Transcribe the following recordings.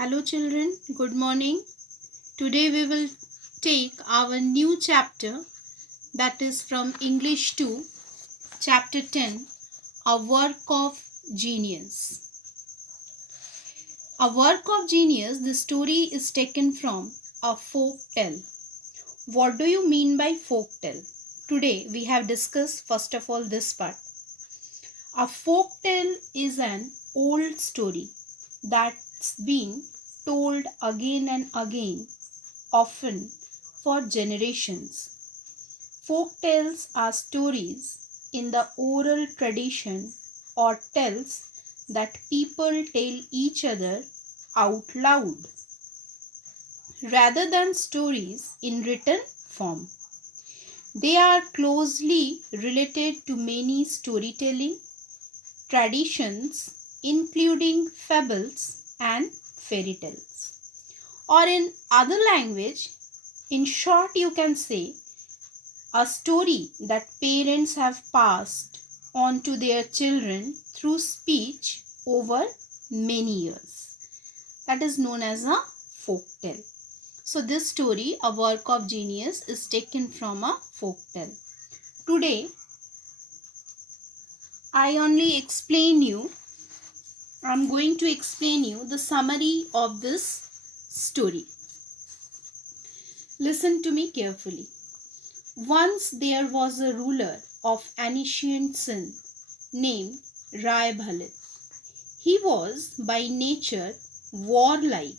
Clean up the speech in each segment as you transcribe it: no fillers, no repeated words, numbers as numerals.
Hello children, good morning. Today we will take our new chapter, that is from English 2, chapter 10, A Work of Genius. A Work of Genius, the story is taken from a folk tale. What do you mean by folk tale? Today we have discussed first of all this part. A folk tale is an old story that's been told again and again, often for generations. Folk tales are stories in the oral tradition or tales that people tell each other out loud rather than stories in written form. They are closely related to many storytelling traditions, including fables and fairy tales. Or in other language, in short, you can say a story that parents have passed on to their children through speech over many years. That is known as a folk tale. So this story, A Work of Genius, is taken from a folk tale. Today, I'm going to explain you the summary of this story. Listen to me carefully. Once there was a ruler of ancient Sindh named Rai Bhalit. He was by nature warlike,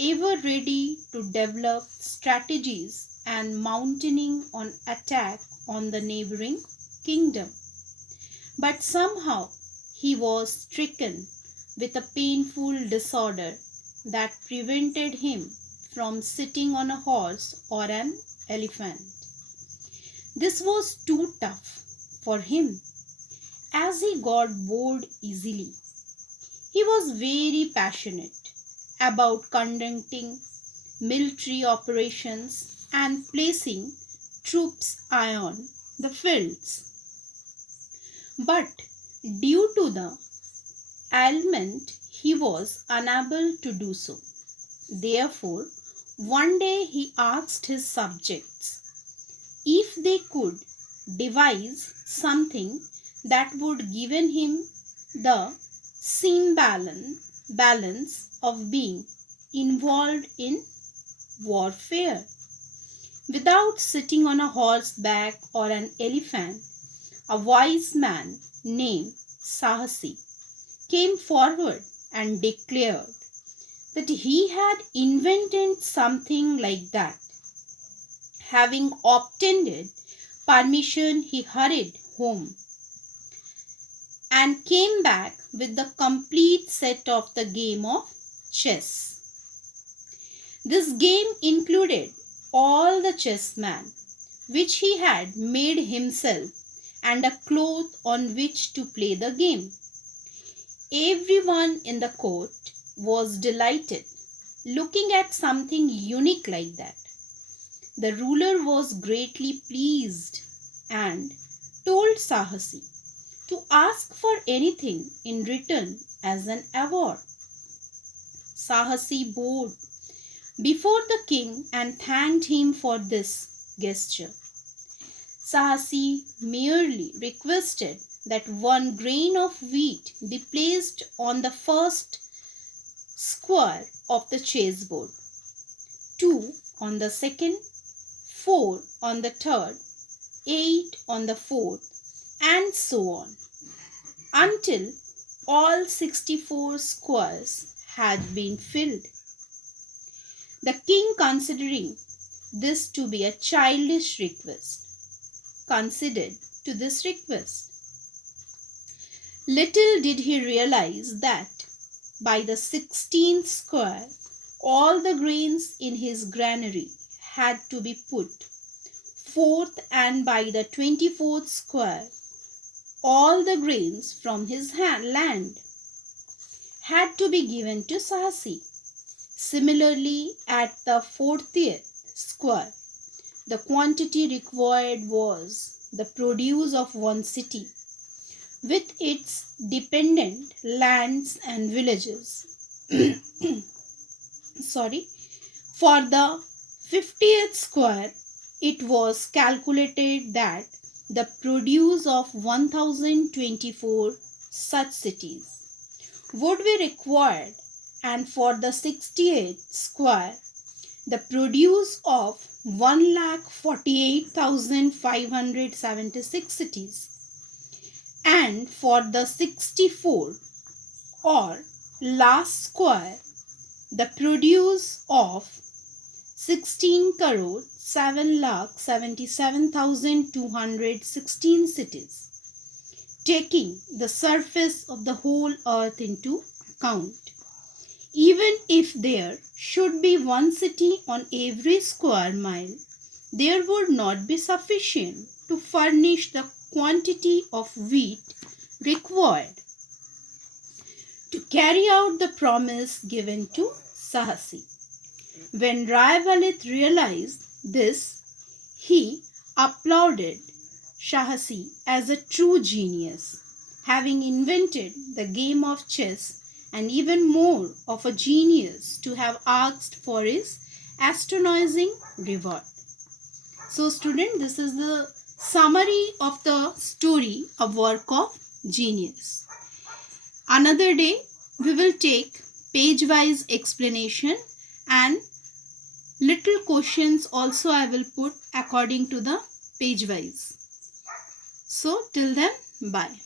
ever ready to develop strategies and mounting an attack on the neighboring kingdom. But somehow he was stricken with a painful disorder that prevented him from sitting on a horse or an elephant. This was too tough for him, as he got bored easily. He was very passionate about conducting military operations and placing troops on the fields. But due to the ailment, he was unable to do so. Therefore, one day he asked his subjects if they could devise something that would give him the same balance of being involved in warfare without sitting on a horseback or an elephant. A wise man named Sahasi came forward and declared that he had invented something like that. Having obtained permission, he hurried home and came back with the complete set of the game of chess. This game included all the chessmen which he had made himself and a cloth on which to play the game. Everyone in the court was delighted, looking at something unique like that. The ruler was greatly pleased and told Sahasi to ask for anything in return as an award. Sahasi bowed before the king and thanked him for this gesture. Sahasi merely requested that 1 grain of wheat be placed on the first square of the chessboard, 2 on the second, 4 on the third, 8 on the fourth, and so on, until all 64 squares had been filled. The king, considering this to be a childish request, considered to this request. Little did he realize that by the 16th square, all the grains in his granary had to be put forth, and by the 24th square, all the grains from his land had to be given to Sahasi. Similarly, at the 40th square, the quantity required was the produce of one city with its dependent lands and villages. For the 50th square, it was calculated that the produce of 1024 such cities would be required, and for the 68th square, the produce of 1,48,576 cities, and for the 64 or last square, the produce of 16 crore 7,77,216 cities, taking the surface of the whole earth into account. Even if there should be one city on every square mile, there would not be sufficient to furnish the quantity of wheat required to carry out the promise given to Sahasi. When Rai Bhalit realized this, he applauded Sahasi as a true genius, having invented the game of chess, and even more of a genius to have asked for his astonishing reward. So student, this is the summary of the story, A Work of Genius. Another day, we will take page-wise explanation and little questions also I will put according to the page-wise. So, till then, bye.